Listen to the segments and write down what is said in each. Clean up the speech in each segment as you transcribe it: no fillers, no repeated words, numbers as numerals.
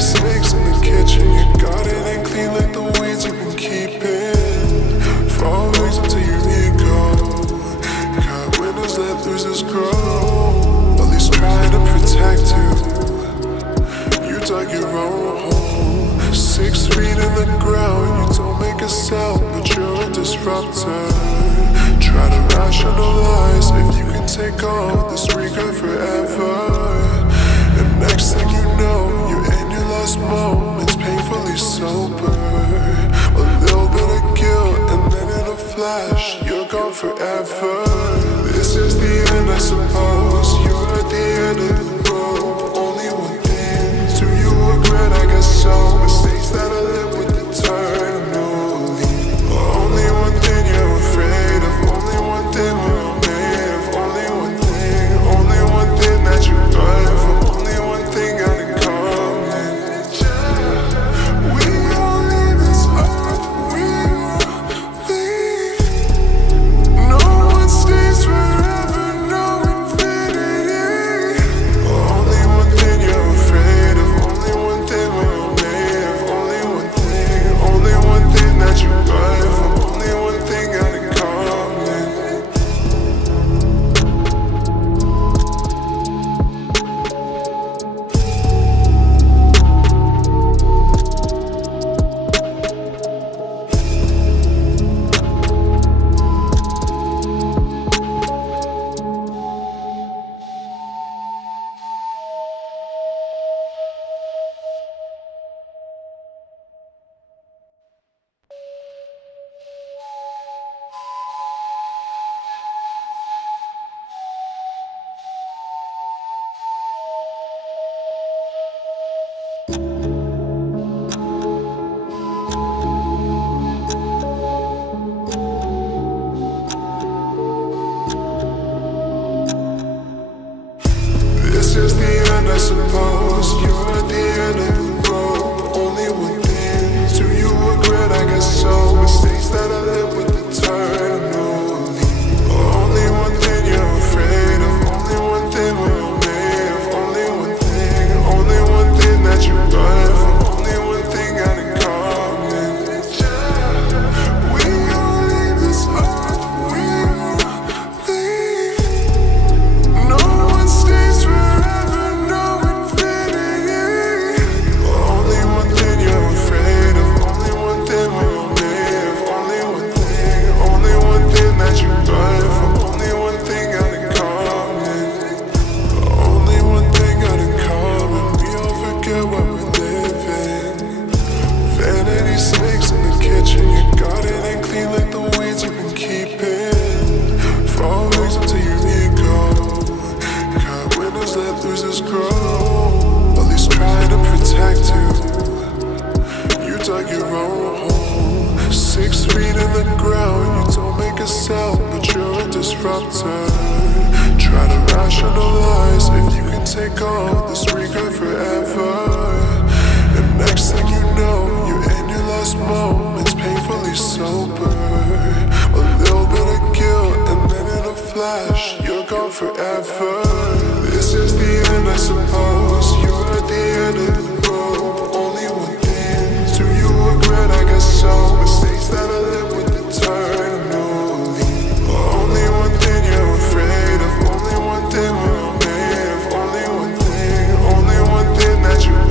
snakes in the kitchen. Your garden ain't clean like the weeds you've been keeping. Fall ways into your ego. Got winners let losers grow. At least try to protect you. You dug your own hole. 6 feet in the ground. You don't make a sound, but you're a disruptor. Try to rationalize if you can take all this regret forever. And next thing you know, you're in your last moments, painfully sober. A little bit of guilt, and then in a flash, you're gone forever. This is the end, I suppose. You're at the end of the road. Only one thing, do you regret? I guess so. Mistakes that I live with eternally. Only one thing you're afraid of. Only one thing we're all made of. Only one thing. Only one thing that you learn from. Only one thing out in common. We all leave this earth. We all leave. No one stays forever. No infinity. Only one thing you're afraid of. Only one thing we're all made of. Only one thing. Only one thing that you learn from. Only one thing out in common. This is the end, I suppose. You're at the end of the road. Only one thing. Do you regret? I guess so. Mistakes that I live with eternally. Only one thing you're afraid of. Only one thing we're all made of. Only one thing. Only one thing that you learn from. Only one thing out in common. We all leave this earth. We all leave. No one stays forever. No infinity. Only one thing you're afraid of. Only one thing we're all made of. Only one thing. Only one thing that you learn from. Only one thing out in common. Only one thing out in common. We all forget what we're living. Vanity snakes in the kitchen. Your garden ain't clean like the weeds you've been keeping. Fall ways into your ego. Got winners let losers grow. At least try to protect you. You dug your own hole. 6 feet in the ground. You don't make a sound, but you're a disruptor. Try to rationalize if you can take all this regret forever. And next thing you know, you're in your last moments, painfully sober. A little bit of guilt, and then in a flash, you're gone forever. This is the end, I suppose. You're at the end of the road. Only one thing. Do you regret? I guess so. Mistakes that I live with eternally. Only one thing you're afraid of. Only one thing we're all made of. Only one thing. Only one thing that you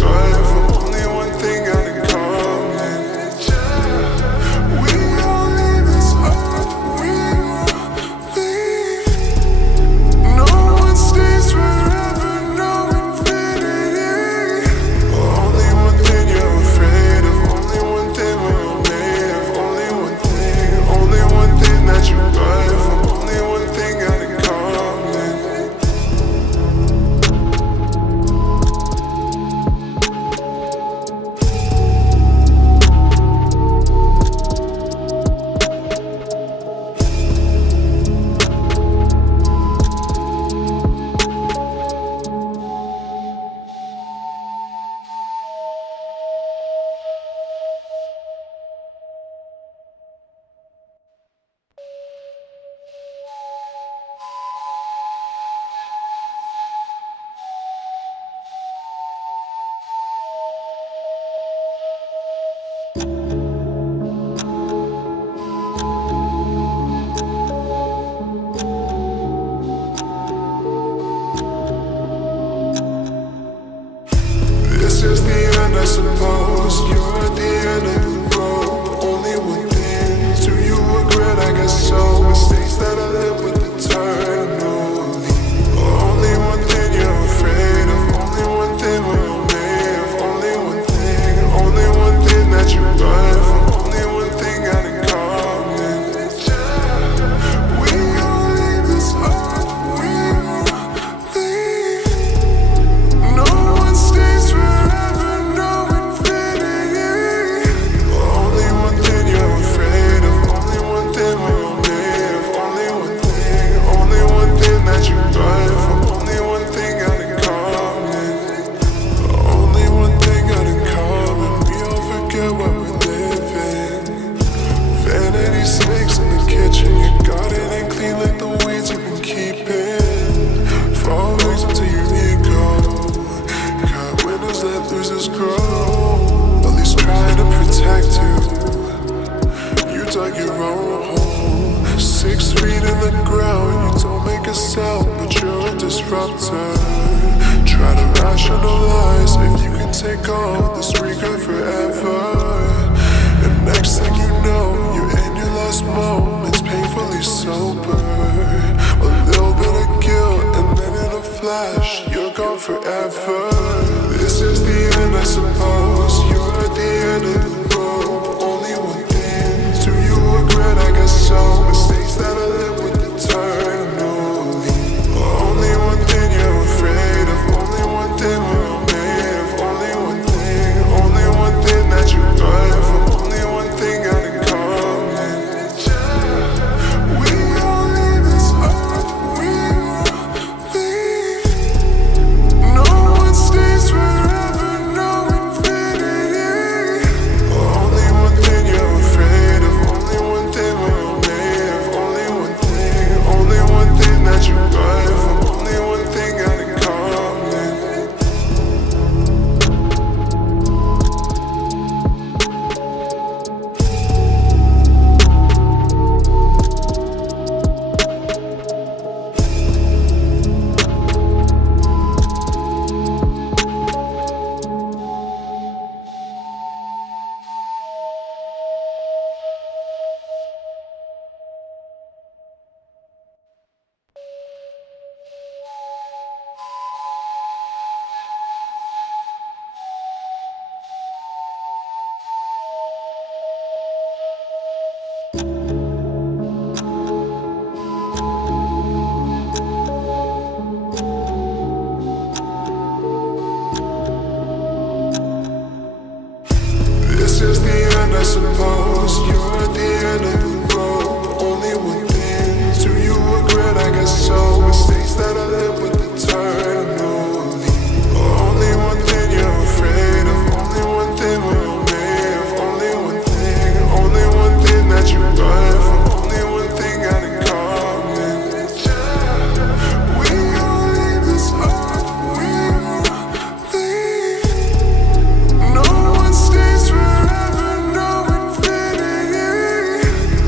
I suppose. You're at the end of the road. Only one thing, do you regret? I guess so. Mistakes that I live with eternally. Only one thing you're afraid of. Only one thing we'll make. Only one thing. Only one thing that you run from. Only one thing got in common. We all leave this earth. We all leave. No one stays forever. No infinity. Only one thing you're afraid of. Only one thing we'll make. Only one thing. Only one thing that you run from. Only one thing got in common. Only one thing got in common. We all forget what we're living. Vanity snakes in the kitchen. Your garden ain't clean like the weeds you've been keeping. Fall victim to your ego. Cut winners let losers grow. At least try to protect you. You dug your own hole. 6 feet in the ground. You don't make a sound, but you're a disruptor. Try to rationalize if you can take all this regret forever. And next thing you know, you're in your last moments, painfully sober. A little bit of guilt, and then in a flash, you're gone forever. This is the end, I suppose. You're at the end of the road. Only one thing, do you regret? I guess so. Mistakes that I live with eternally. Only one thing you're afraid of. Only one thing we'll make. Only one thing. Only one thing that you run from. Only one thing got in common. We all leave this earth. We all leave. No one stays forever. No infinity. Only one thing you're afraid of. Only one thing we'll make. Only one thing. Only one thing that you run from. Only one thing got in common. This is the end, I suppose. You're at the end of the road. Only one thing, do you regret? I guess so. Mistakes that I live with eternally. Only one thing you're afraid of. Only one thing we'll make. Only one thing. Only one thing that you run from. Only one thing got in common. We all leave this earth. We all leave. No one stays forever. No infinity.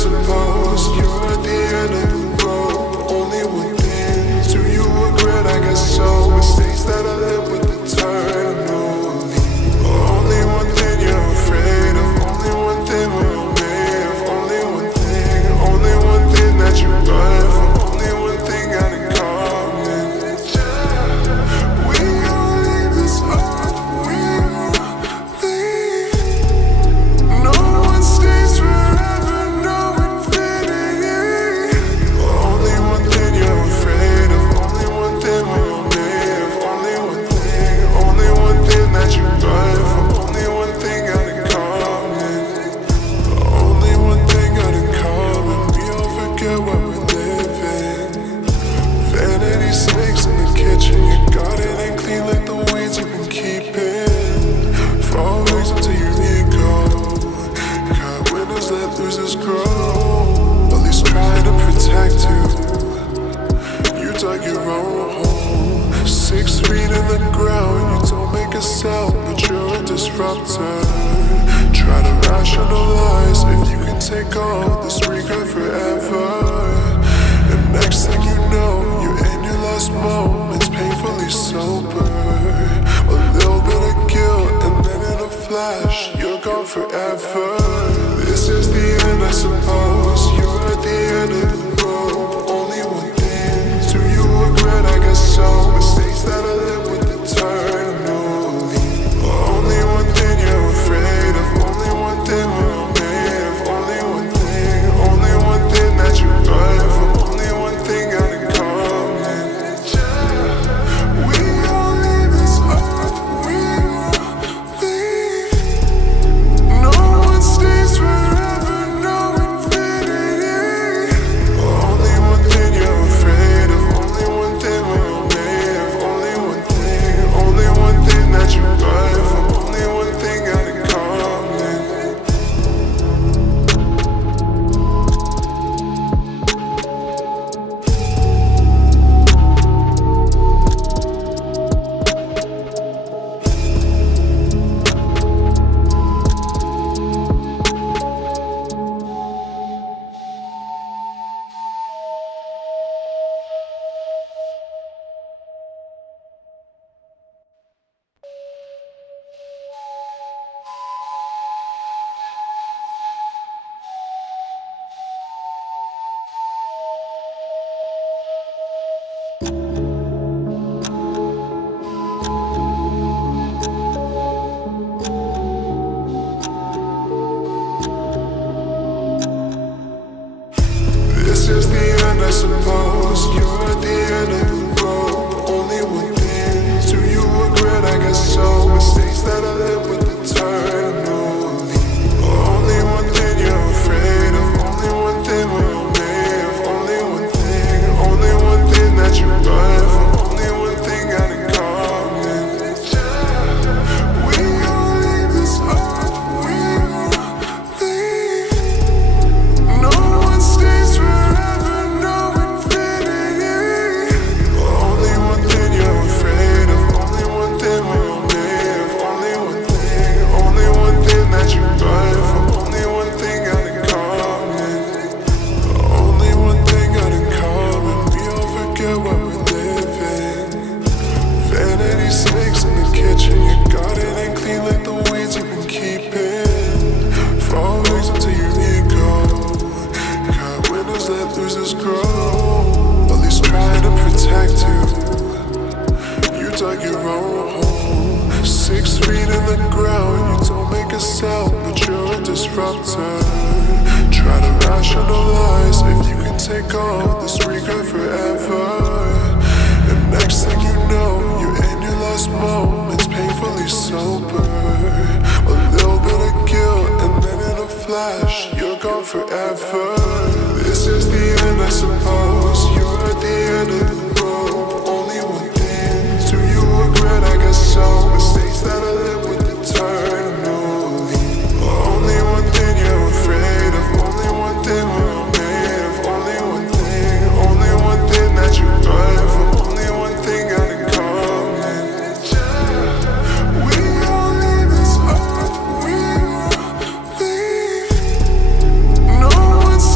suppose you're at the end of the road. Only one thing, do you regret? I guess so. Mistakes that I live with eternally. Only one thing you're afraid of. Only one thing we're made of. Only one thing. Only one thing that you run from. Only one thing got in common. We all leave this earth. We all leave. No one stays forever. No infinity. Only one thing you're afraid of. Only one thing we're made of. Only one thing. Only one thing that you run from. Only one thing got in common. Only one thing got in common. We all forget what we're living. Vanity snakes in the kitchen. Your garden ain't clean like the weeds you've been keeping. Fall victim to your ego. Cut winners, let losers grow. At least try to protect you. You dug your own hole. 6 feet in the ground. You don't make a sound, but you're a disruptor. Try to rationalize if you can take all this regret forever. And next thing you know, you're in your last moments, painfully sober. A little bit of guilt, and then in a flash, you're gone forever. This is the end, I suppose. You're at the end of the road. Only one thing, do you regret? I guess so. Mistakes that I live with eternally. Only one thing you're afraid of. Only one thing we're made of. Only one thing. Only one thing that you run from. Only one thing got in common. We all leave this earth. We all leave. No one stays forever. No infinity. Only one thing you're afraid of. Only one thing we're made of. Only one thing. Only one thing that you run from. Only one thing got in common. This is the end, I suppose. You're at the end of the road. Only one thing, do you regret? I guess so. Mistakes that I live with eternally. Only one thing you're afraid of. Only one thing we're made of. Only one thing. Only one thing that you run from. Only one thing got in common. We all leave this earth. We all leave. No one stays forever. No infinity. Only one thing you're afraid of. Only one thing we're made of. Only one thing. Only one thing that you run from. Only one thing got in common. Only one thing got in common. We all forget what we're living. Vanity snakes in the kitchen. Your garden ain't clean like the weeds you've been keeping. Fall victim to your ego. Cut winners, let losers grow. At least try to protect you. You dug your own hole. 6 feet in the ground. You don't make a sound, but you're a disruptor. Try to rationalize if you can take all this regret forever. And next thing you know, you're in your last moments, painfully sober. A little bit of guilt, and then in a flash, you're gone forever. This is the end, I suppose. You're at the end of the road. Only one thing, do you regret? I guess so. Mistakes that I live with eternally. Only one thing you're afraid of. Only one thing we're made of. Only one thing. Only one thing that you run from. Only one thing got in common. We all leave this earth. We all leave. No one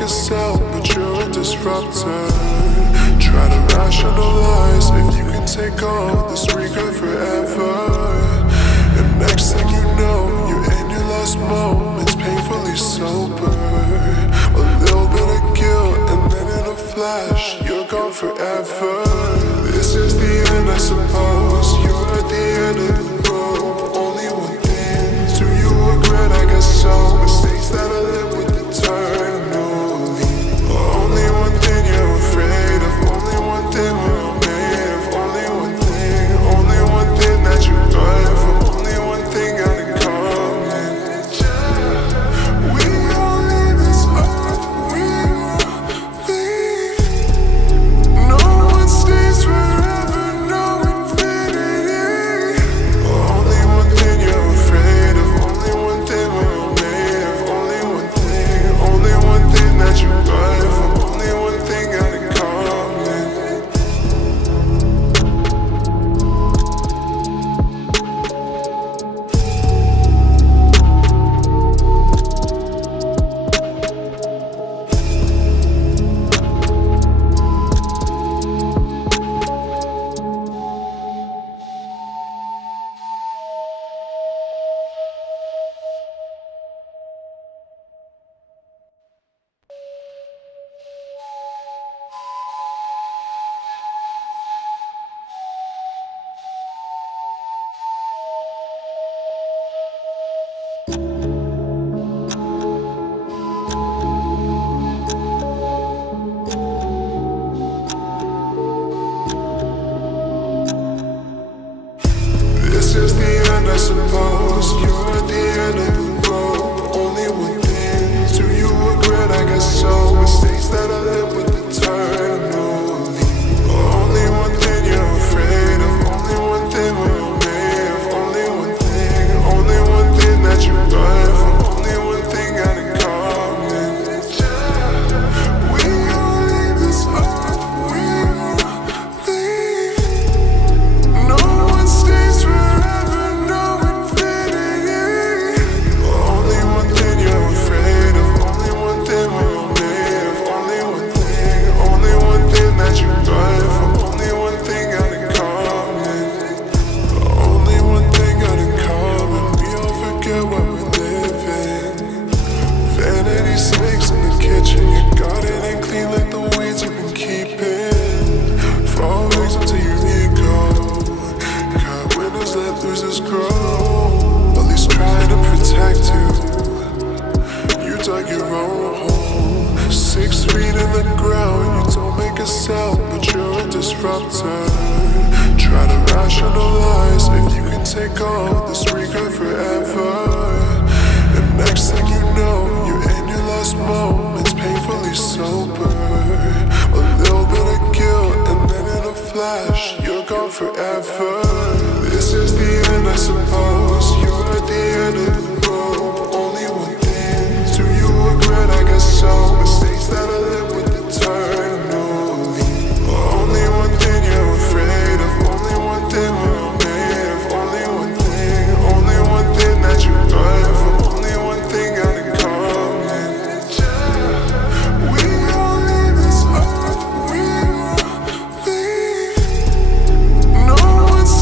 make a sound, but you're a disruptor. Try to rationalize if you can take all this regret forever. And next thing you know, you're in your last moments, painfully sober. A little bit of guilt, and then in a flash, you're gone forever. This is the end, I suppose. You're at the end of the road. Only one thing do you regret, I guess so. Mistakes that I live with eternally. Only one thing you're afraid of. Only one thing we're all made of. Only one thing that you run from. Only one thing got in common. We all leave this earth, we all leave. No one stays forever, no infinity. Only one thing you're afraid of. Only one thing we're all made of. Only one thing that you run from. Only one thing got in common. This is the end, I suppose. You're at the end of the road. Only one thing do you regret, I guess so. Mistakes that I live with eternally. Only one thing you're afraid of. Only one thing we're all made of. Only one thing that you run from. Only one thing got in common. We all leave this earth, we all leave. No one stays forever, no infinity. Only one thing you're afraid of. Only one thing we're all made of. Only one thing that you run from. Only one thing got in common. Only one thing got in common. We all forget what we're living. Vanity snakes in the kitchen. Your garden ain't clean like the weeds you've been keeping. Fall victim to your ego. Cut winners, let losers grow. At least try to protect you. You dug your own hole. 6 feet in the ground. You don't make a sound, but you're a disruptor. Try to rationalize if you can take all this regret forever. And next thing you know, you're in your last moments, painfully sober. A little bit of guilt, and then in a flash, you're gone forever. This is the end, I suppose. You're at the end of the road. Only one thing do you regret, I guess so. Mistakes that I live with eternally. Only one thing you're afraid of. Only one thing we're all made of. Only one thing that you run from. Only one thing got in common. We all leave this earth, we all leave. No one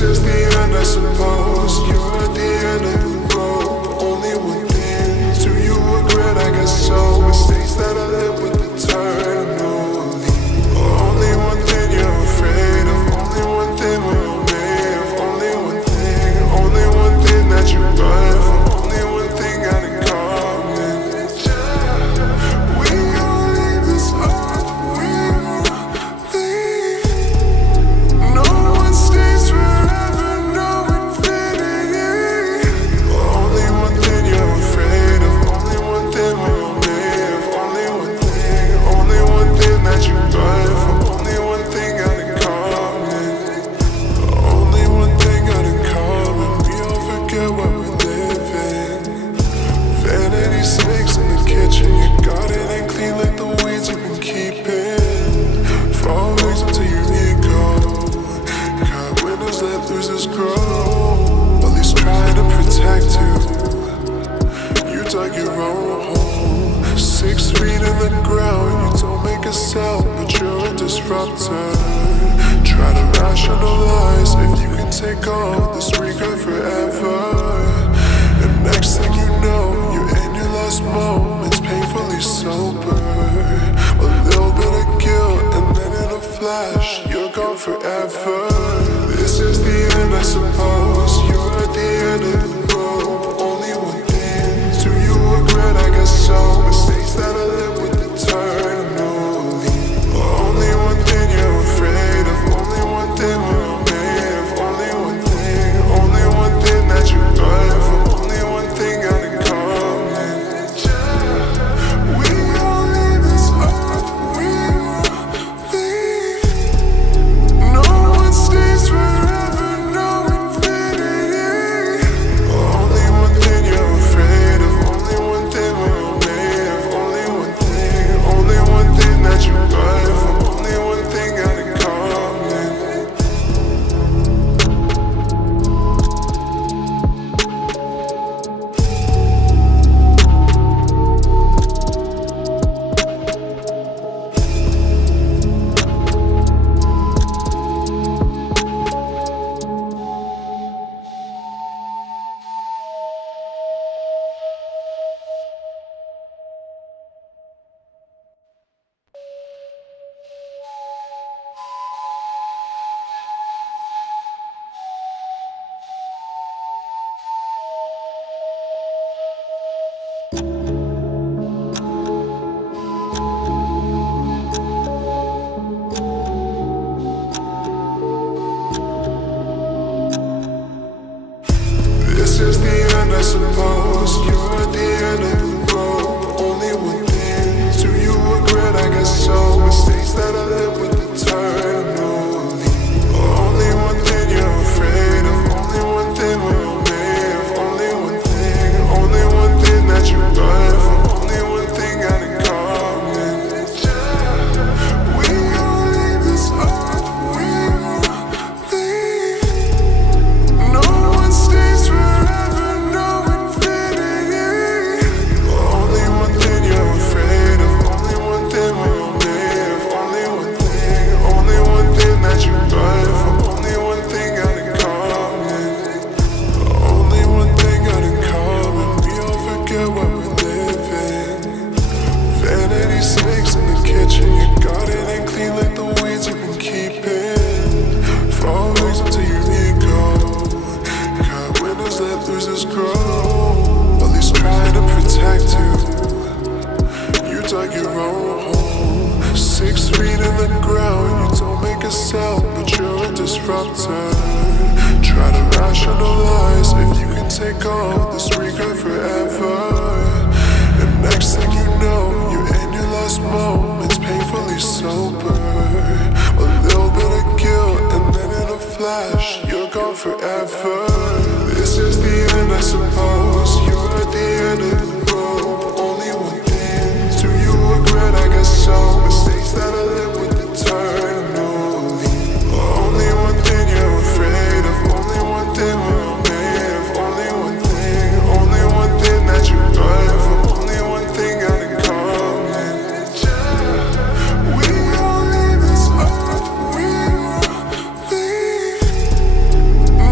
This is the end, I suppose. You're at the end of the road. Only one thing, do you regret? I guess so. Mistakes that I live with eternally. Only one thing you're afraid of. Only one thing we're made of. Only one thing. Only one thing that you run from. Only one thing got in common. We all leave this earth. We all leave. No one stays forever. No infinity. Only one thing you're afraid of. Only one thing we're made of. Only one thing. Only one thing that you run from. Only one thing got in common. Only one thing got in common. We all forget what we're living. Vanity snakes in the kitchen. Your garden ain't clean like the weeds you've been keeping. Fall victim to your ego. Cut winners, let losers grow. At least try to protect you. You dug your own hole. 6 feet in the ground. You don't make a sound, but you're a disruptor. Try to rationalize if you can take all this regret forever. And next thing you know, you're in your last moments, painfully sober. A little bit of guilt, and then in a flash, you're gone forever. This is the end, I suppose. You're at the end of the road. Only one thing, do you regret? I guess so. Mistakes that I live with eternally. Only one thing you're afraid of. Only one thing we're made of. Only one thing. Only one thing that you run from. Only one thing got in common. We all leave this earth. We all leave. No one stays forever. No infinity. Only one thing you're afraid of. Only one thing we're made of. Only one thing. Only one thing that you run from. Only one thing got in common. This is the end, I suppose. You're at the end of the road. Only one thing, do you regret? I guess so. Mistakes that I live with eternally. Only one thing you're afraid of. Only one thing we're made of. Only one thing. Only one thing that you run from. Only one thing got in common. We all leave this earth. We all leave. No one stays forever. No infinity. Only one thing you're afraid of. Only one thing we're made of. Only one thing. Only one thing that you run from. Only one thing got in common. Only one thing got in common. We all forget what we're living. Vanity snakes in the kitchen. Your garden ain't clean like the weeds you've been keeping. Fall victim to your ego. Cut winners, let losers grow. At least try to protect you. You dug your own hole. 6 feet in the ground. You don't make a sound, but you're a disruptor. Try to rationalize if you can take all this regret forever. And next thing you know, you're in your last moments, painfully sober. A little bit of guilt, and then in a flash, you're gone forever. This is the end, I suppose. You're at the end of the road. Only one thing, do you regret? I guess so. Mistakes that I live with eternally. Only one thing you're afraid of. Only one thing we're made of. Only one thing. Only one thing that you run from. Only one thing got in common. We all leave this earth. We all leave.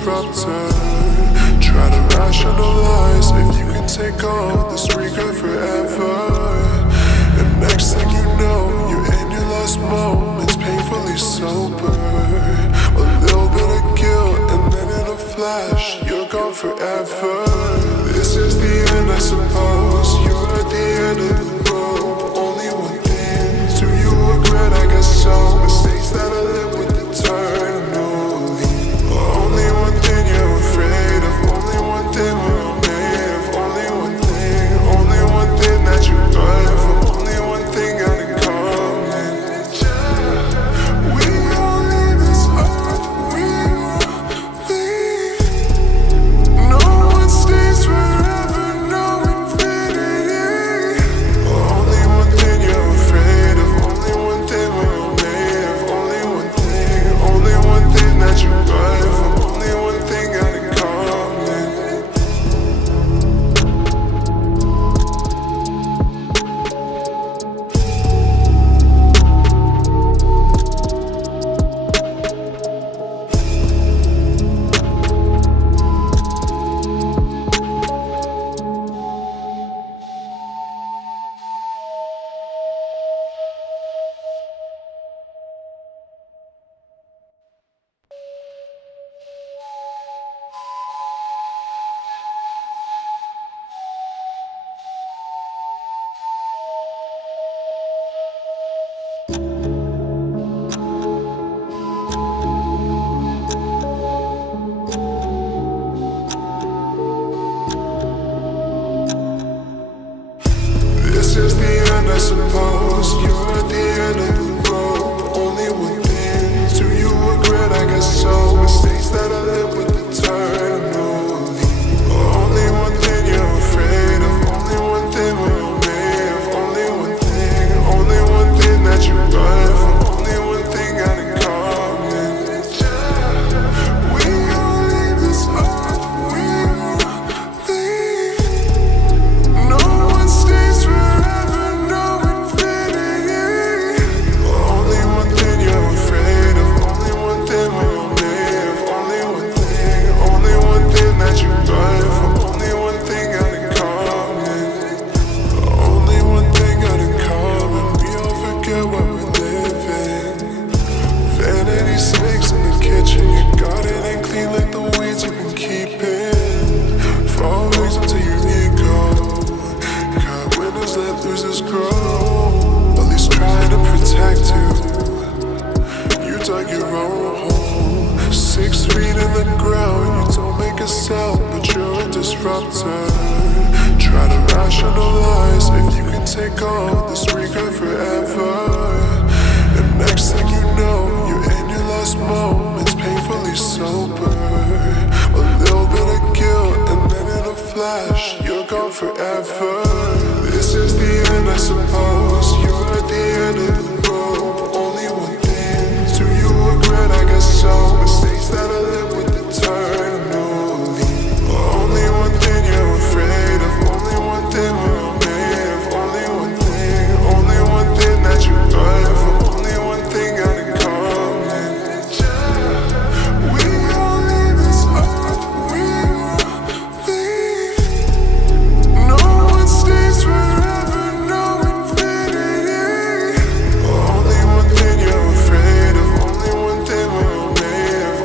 disruptor. Try to rationalize if you can take all this regret forever. And next thing you know, you're in your last moments, painfully sober. A little bit of guilt, and then in a flash, you're gone forever. This is the end, I suppose. You're at the end of the road. Only one thing, do you regret? I guess so. Mistakes that I live with eternally. Only one thing you're afraid of. Only one thing we're all made of. Only one thing that you learn from. Only one thing got in common. We all leave this earth. We all leave. No one stays forever. No infinity. Only one thing you're afraid of. Only one thing we're all made of. Only one thing that you learn from. Only one thing got in common. This is the end, I suppose. You're at the end of the road. Only one thing, do you regret? I guess so. Mistakes that I live with eternally. Only one thing you're afraid of. Only one thing we're all made of. Only one thing that you learn from. Only one thing got in common. We all leave this earth. We all leave. No one stays forever. No infinity. Only one thing you're afraid of. Only one thing we're all made of. Only one thing that you learn from. Only one thing got in common. Only one thing got in common. We all forget what we're living. Vanity snakes in the kitchen. Your garden ain't clean like the weeds you've been keeping. Fall victim to your ego. Cut winners, let losers grow. At least try to protect you. You dug your own hole. 6 feet in the ground. You don't make a sound, but you're a disruptor. Try to rationalize if you can take all this regret forever. And next thing you know, you're in your last moments, painfully sober. A little bit of guilt, and then in a flash, you're gone forever. This is the end, I suppose. You're at the end of the road. Only one thing, do you regret? I guess so. Mistakes that I live with eternally. Only one thing you're afraid of. Only one thing we're all made of. Only one thing that you learn from. Only one thing got in common. We all leave this earth. We all leave. No one stays forever. No infinity. Only one thing you're afraid of. Only one thing we're all made of.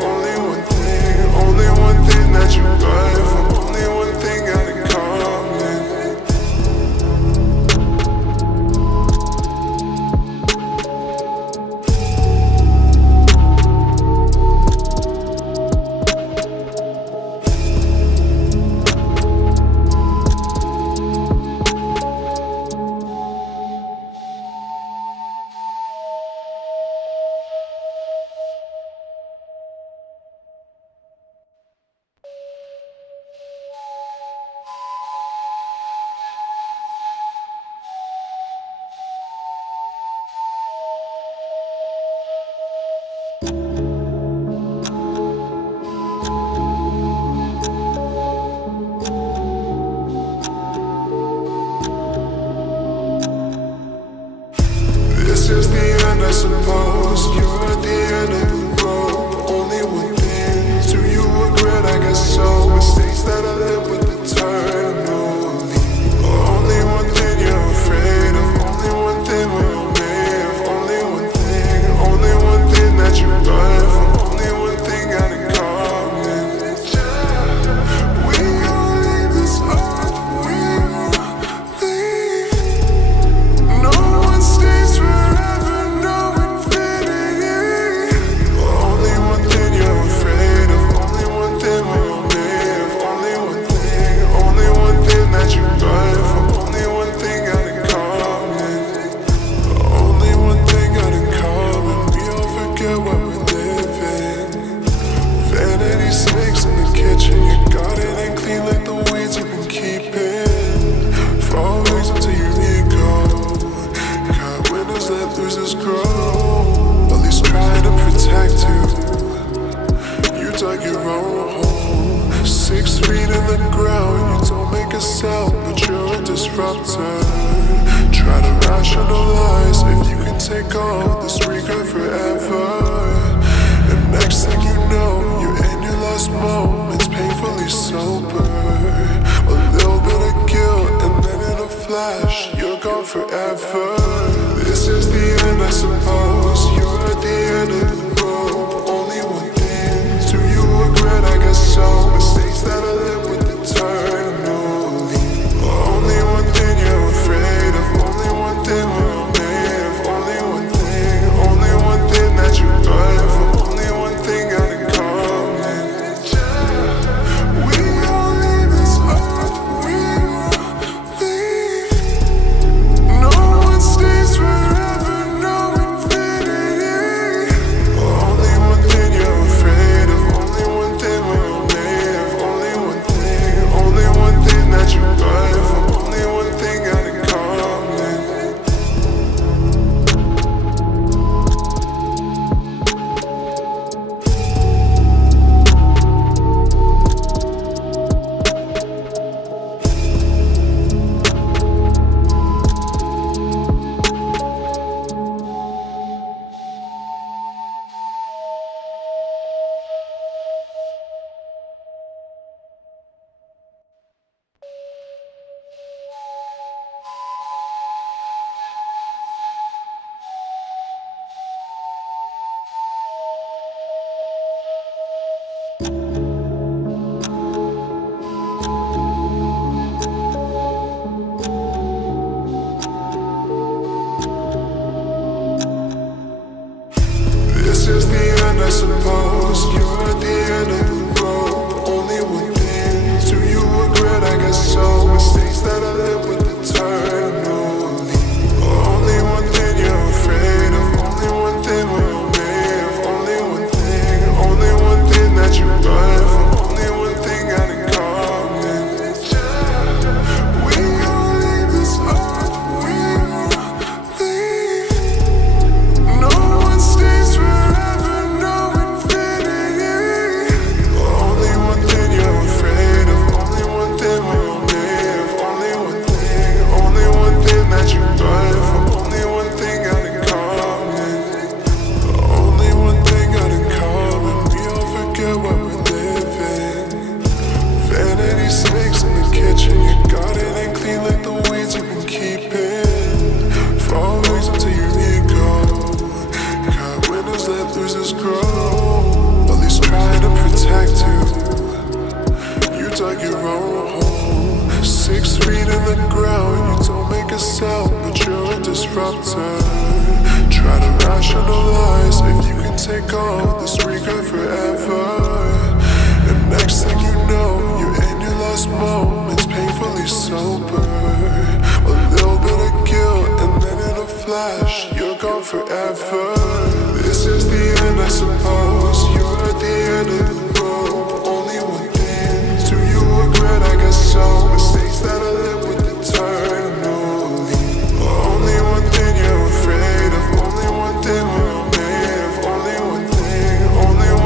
kitchen. Your garden ain't clean like the weeds you've been keeping. Fall weeks until your ego. Caught winners let losers grow. At least try to protect you. You dug your own hole. 6 feet in the ground. You don't make a sound, but you're a disruptor. Try to rationalize if you can take all this regret forever. And next thing you know, you're in your last moments, painfully sober. A little bit of guilt, and then in a flash, you're gone forever. This is the end, I suppose. You're at the end of the road. Only one thing do you regret, I guess so. Mistakes that I live with eternally. Only one thing you're afraid of. Only one thing we're all made of. Only one thing that you learn from. Only one thing got in common. We all leave this earth, we all leave. No one stays forever, no infinity. Only one thing you're afraid of. Only one thing we're all made of. Only one thing that you learn from. Only one thing got in common. This is the end, I suppose. You're at the end of the road. Only one thing do you regret, I guess so. Mistakes that I live with eternally. Only one thing you're afraid of. Only one thing we're all made of. Only one thing that you learn from. Only one thing got in common. We all leave this earth, we all leave. No one stays forever, no infinity. Only one thing you're afraid of. Only one thing we're all made of. Only one thing that you learn from. Only one thing got in common. Only one thing got in common. We all forget what we're living. Vanity snakes in the kitchen. Your garden ain't clean like the weeds you've been keeping. Fall weeks until your ego. Caught winners let losers grow. At least try to protect you. You dug your own hole. 6 feet in the ground. You don't make a sound, but you're a disruptor. Try to rationalize if you can take all this regret forever. And next thing you know, you're in your last moments, painfully sober. A little bit of guilt, and then in a flash, you're gone forever. This is the end, I suppose. You're at the end of the road. Only one thing do you regret, I guess so. Mistakes that I live with eternally. Only one thing you're afraid of. Only one thing we're all made of. Only one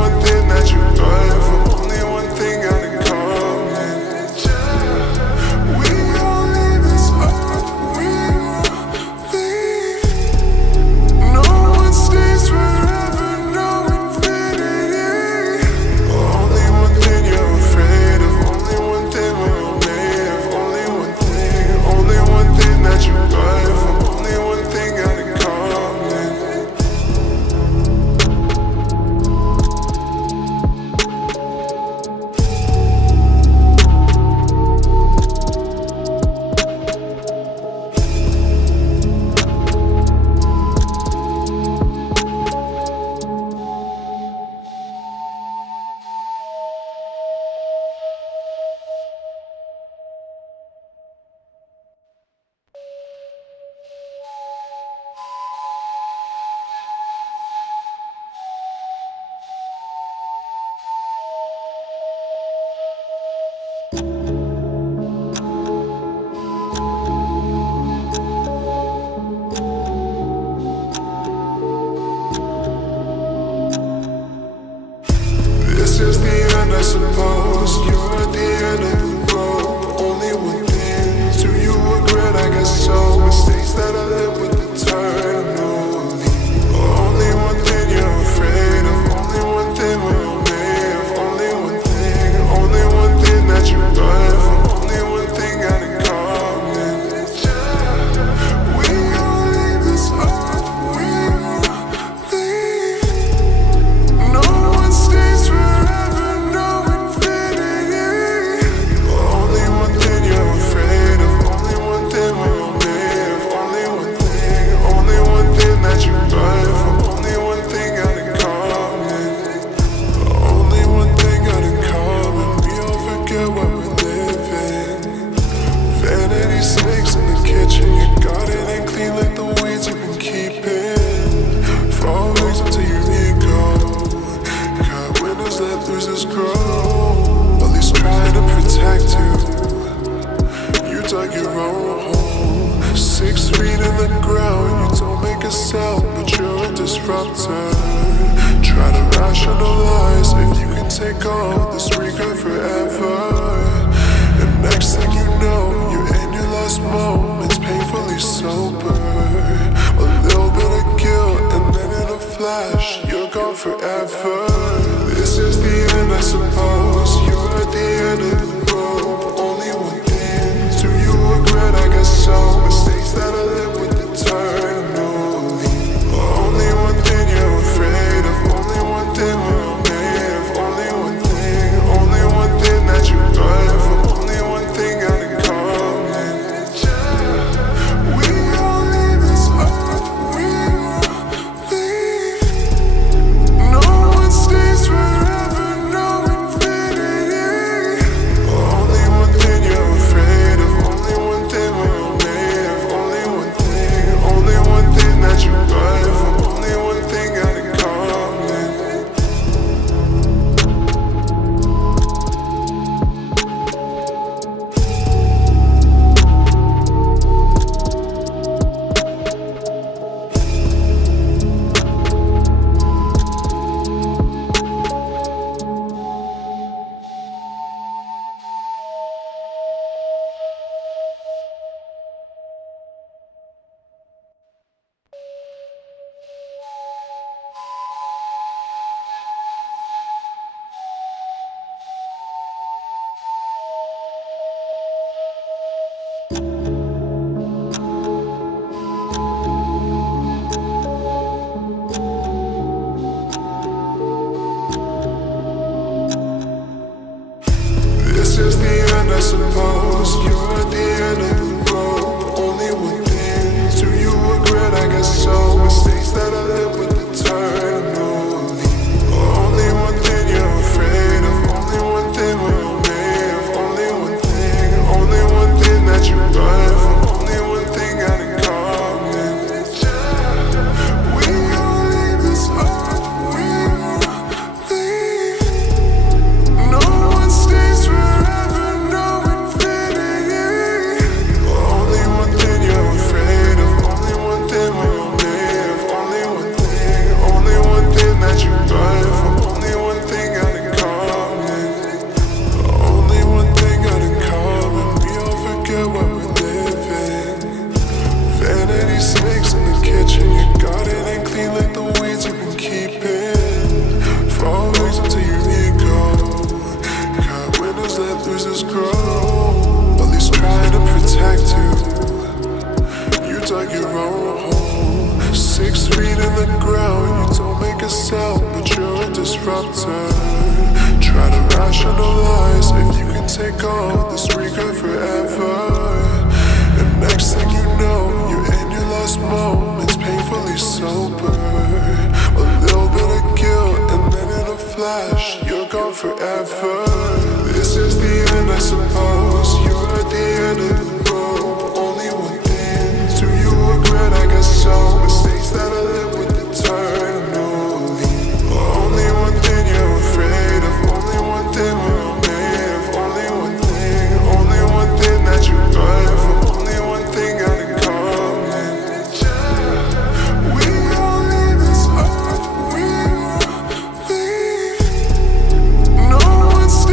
I suppose you're at the end of the road. Only one thing, do you regret? I guess so. Mistakes that I live with eternally. Only one thing you're afraid of. Only one thing we're made of. Only one thing. Only one thing that you learn from. Only one thing got in common. We all leave this earth. We all leave. No one stays forever. No infinity. Only one thing you're afraid of. Only one thing we're made of. Only one thing. Only one thing that you learn from. Only one thing got in common. Only one thing got in common. We all forget what we're living. Vanity snakes in the kitchen. Your garden ain't clean like the weeds you've been keeping. Fall victim to your ego. Cut windows, let losers grow. At least try to protect you. You dug your own hole. 6 feet in the ground. You don't make a sound, but you're a disruptor. Try to rationalize if you can take all this regret forever. And next thing you know, you're in your last moments, painfully sober. A little bit of guilt, and then in a flash, you're gone forever. This is the end, I suppose. You're at the end of the road. Only one thing, do you regret? I guess so. Mistakes that I live with eternally. Only one thing you're afraid of. Only one thing we're made of. Only one thing. Only one thing that you learn from. Only one thing got in common. We all leave this earth. We all leave. No one stays forever. No infinity. Only one thing you're afraid of. Only one thing we're made of. Only one thing. Only one thing that you learn from. Only one thing got in common. This is the end, I suppose. You're at the end of the road. Only one thing, do you regret? I guess so. Mistakes that I live with eternally. Only one thing you're afraid of. Only one thing we're made of. Only one thing. Only one thing that you learn from. Only one thing got in common. We all leave this earth. We all leave. No one stays forever. No infinity. Only one thing you're afraid of. Only one thing we're made of. Only one thing. Only one thing that you learn from. Only one thing got in common. Only one thing got in common. We all forget what we're living. Vanity snakes in the kitchen. Your garden ain't clean like the weeds you've been keeping. Fall victim to your ego. Cut windows, let losers grow. At least try to protect you. You dug your own hole. 6 feet in the ground. You don't make a sound, but you're a disruptor. Try to rationalize if you can take all this regret forever. And next thing you know, you're in your last moments, painfully sober. A little bit of guilt, and then in a flash, you're gone forever. This is the end, I suppose. You're at the end of the road. Only one thing, do you regret? I guess so. Mistakes that I live with eternally. Only one thing you're afraid of. Only one thing we're made of. Only one thing. Only one thing that you learn from. Only one thing got in common. We all leave this earth. We all leave. No one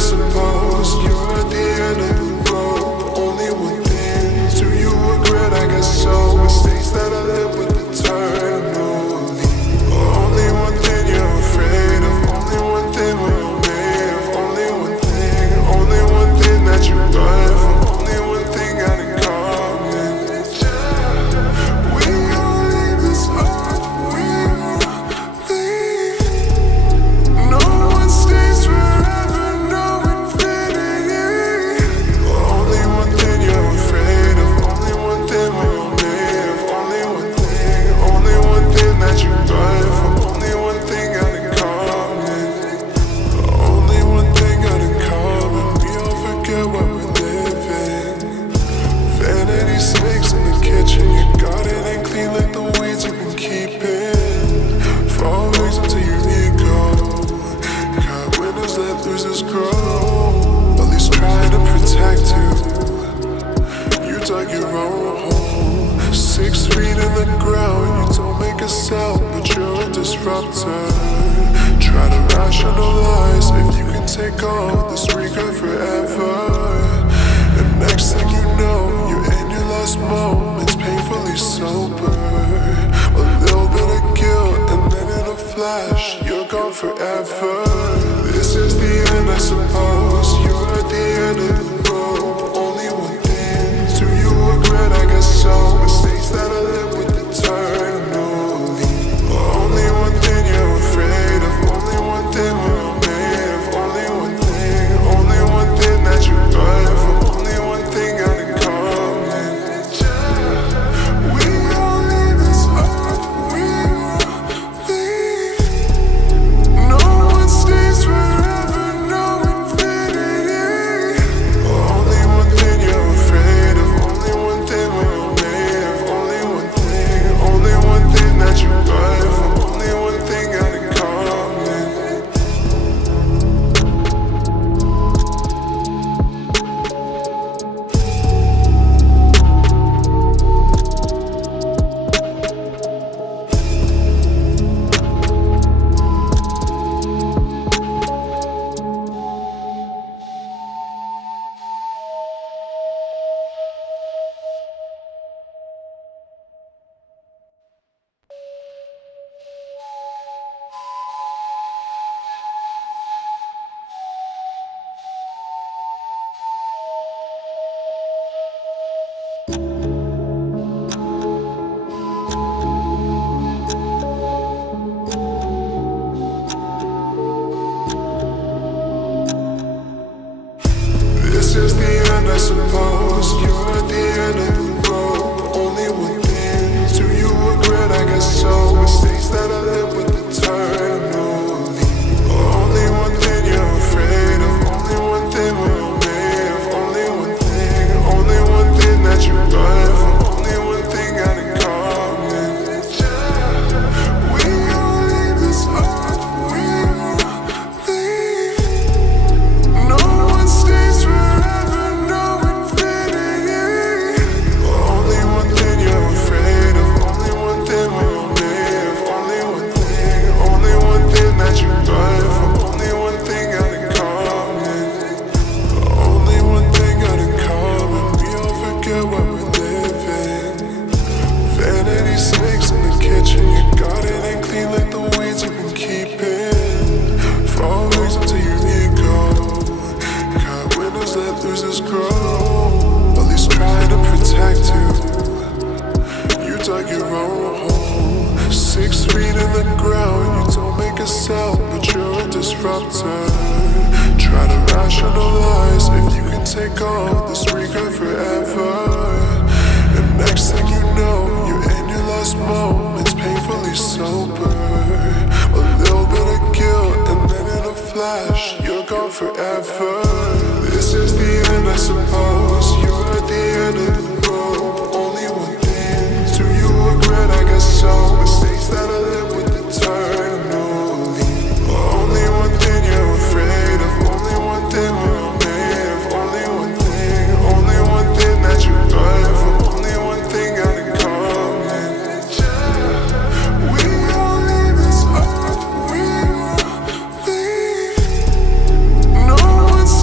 suppose you're the end of the road. Only one thing, do you regret? I guess so. Mistakes that I live with eternally. Only one thing you're afraid of. Only one thing we're made of. Only one thing. Only one thing that you run from. Only one thing got in common. We all leave this earth. We all leave. No one stays forever. No infinity. Only one thing you're afraid of. Only one thing we're made of. Only one thing. Only one thing that you run from. Only one thing got in common. Only one thing got in common. We all forget what we're living. Vanity snakes in the kitchen. Your garden ain't clean like the weeds you've been keeping. Fall victim to your ego. Got winners let losers grow. At least try to protect you. You dug your own hole. 6 feet in the ground. You don't make a sound, but you're a disruptor. Try to rationalize if you can take all this regret forever. And next thing you know, you're in your last moments, painfully sober. A little bit of guilt, and then in a flash, you're gone forever. This is the end, I suppose. You're at the end of the road. Only one thing, do you regret? I guess so. Mistakes that I live with eternally. Only one thing you're afraid of. Only one thing we're made of. Only one thing. Only one thing that you run from. Only one thing got in common. We all leave this earth. We all leave. No one stays forever. No infinity. Only one thing you're afraid of. Only one thing we're made of. Only one thing. Only one thing that you run from. Only one thing got in common. This is the end, I suppose. You're at the end of the road. Only one thing, do you regret? I guess so. Mistakes that I live with eternally. Only one thing you're afraid of. Only one thing we're made of. Only one thing. Only one thing that you run from. Only one thing got in common. We all leave this earth. We all leave. No one stays forever. No infinity. Only one thing you're afraid of. Only one thing we're made of. Only one thing. Only one thing that you run from. Only one thing got in common. Only one thing got in common. We all forget what we're living. Vanity snakes in the kitchen. Your garden ain't clean like the weeds you've been keeping. Fall victim to your ego. Got winners let losers grow. At least try to protect you. You dug your own hole. 6 feet in the ground. You don't make a sound, but you're a disruptor. Try to rationalize if you can take all this regret forever. And next thing you know, you're in your last moments, painfully sober. A little bit of guilt, and then in a flash, you're gone forever. This is the end, I suppose. You're at the end of the road. Only one thing, do you regret? I guess so. Mistakes that I live with eternally. Only one thing you're afraid of. Only one thing we're made of. Only one thing. Only one thing that you run from. Only one thing got in common. We all leave this earth. We all leave. No one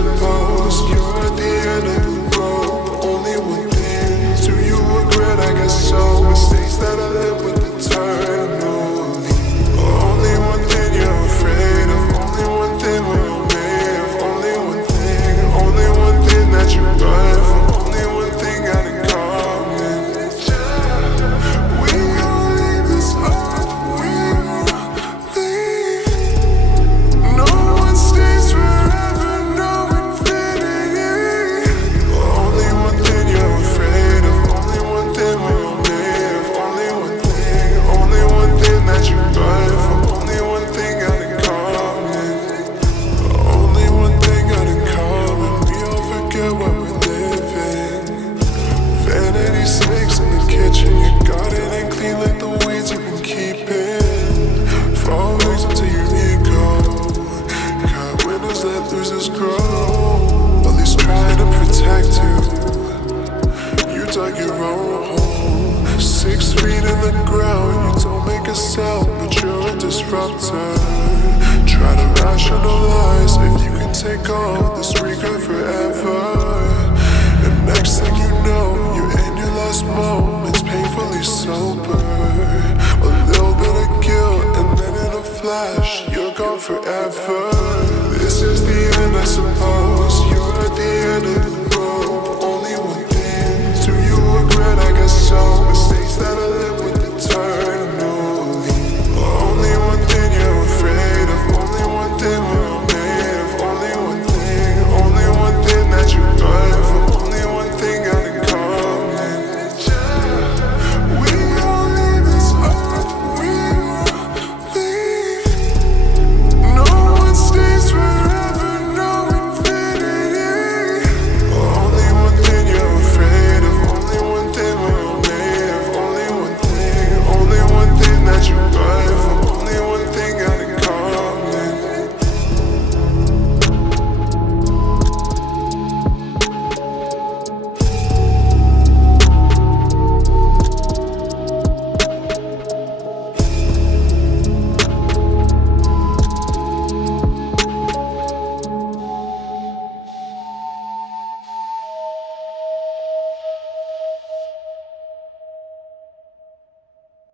suppose you're at the end of the road. Only one thing, do you regret? I guess so. Mistakes that I live with eternally. Only one thing you're afraid of. Only one thing we're made of. Only one thing. Only one thing that you run from. Only one thing got in common. We all leave this earth. We all leave. No one stays forever. No infinity. Only one thing you're afraid of. Only one thing we're made of. Only one thing. Only one thing that you run from. Only one thing got in common. Only one thing got in common. We all forget what we're living. Vanity snakes in the kitchen. Your garden ain't clean like the weeds you've been keeping. Fall victim to your ego. Got winners let losers grow. At least try to protect you. You dug your own hole. 6 feet in the ground. You don't make a sound, but you're a disruptor. Try to rationalize if you can take all this regret forever. And next thing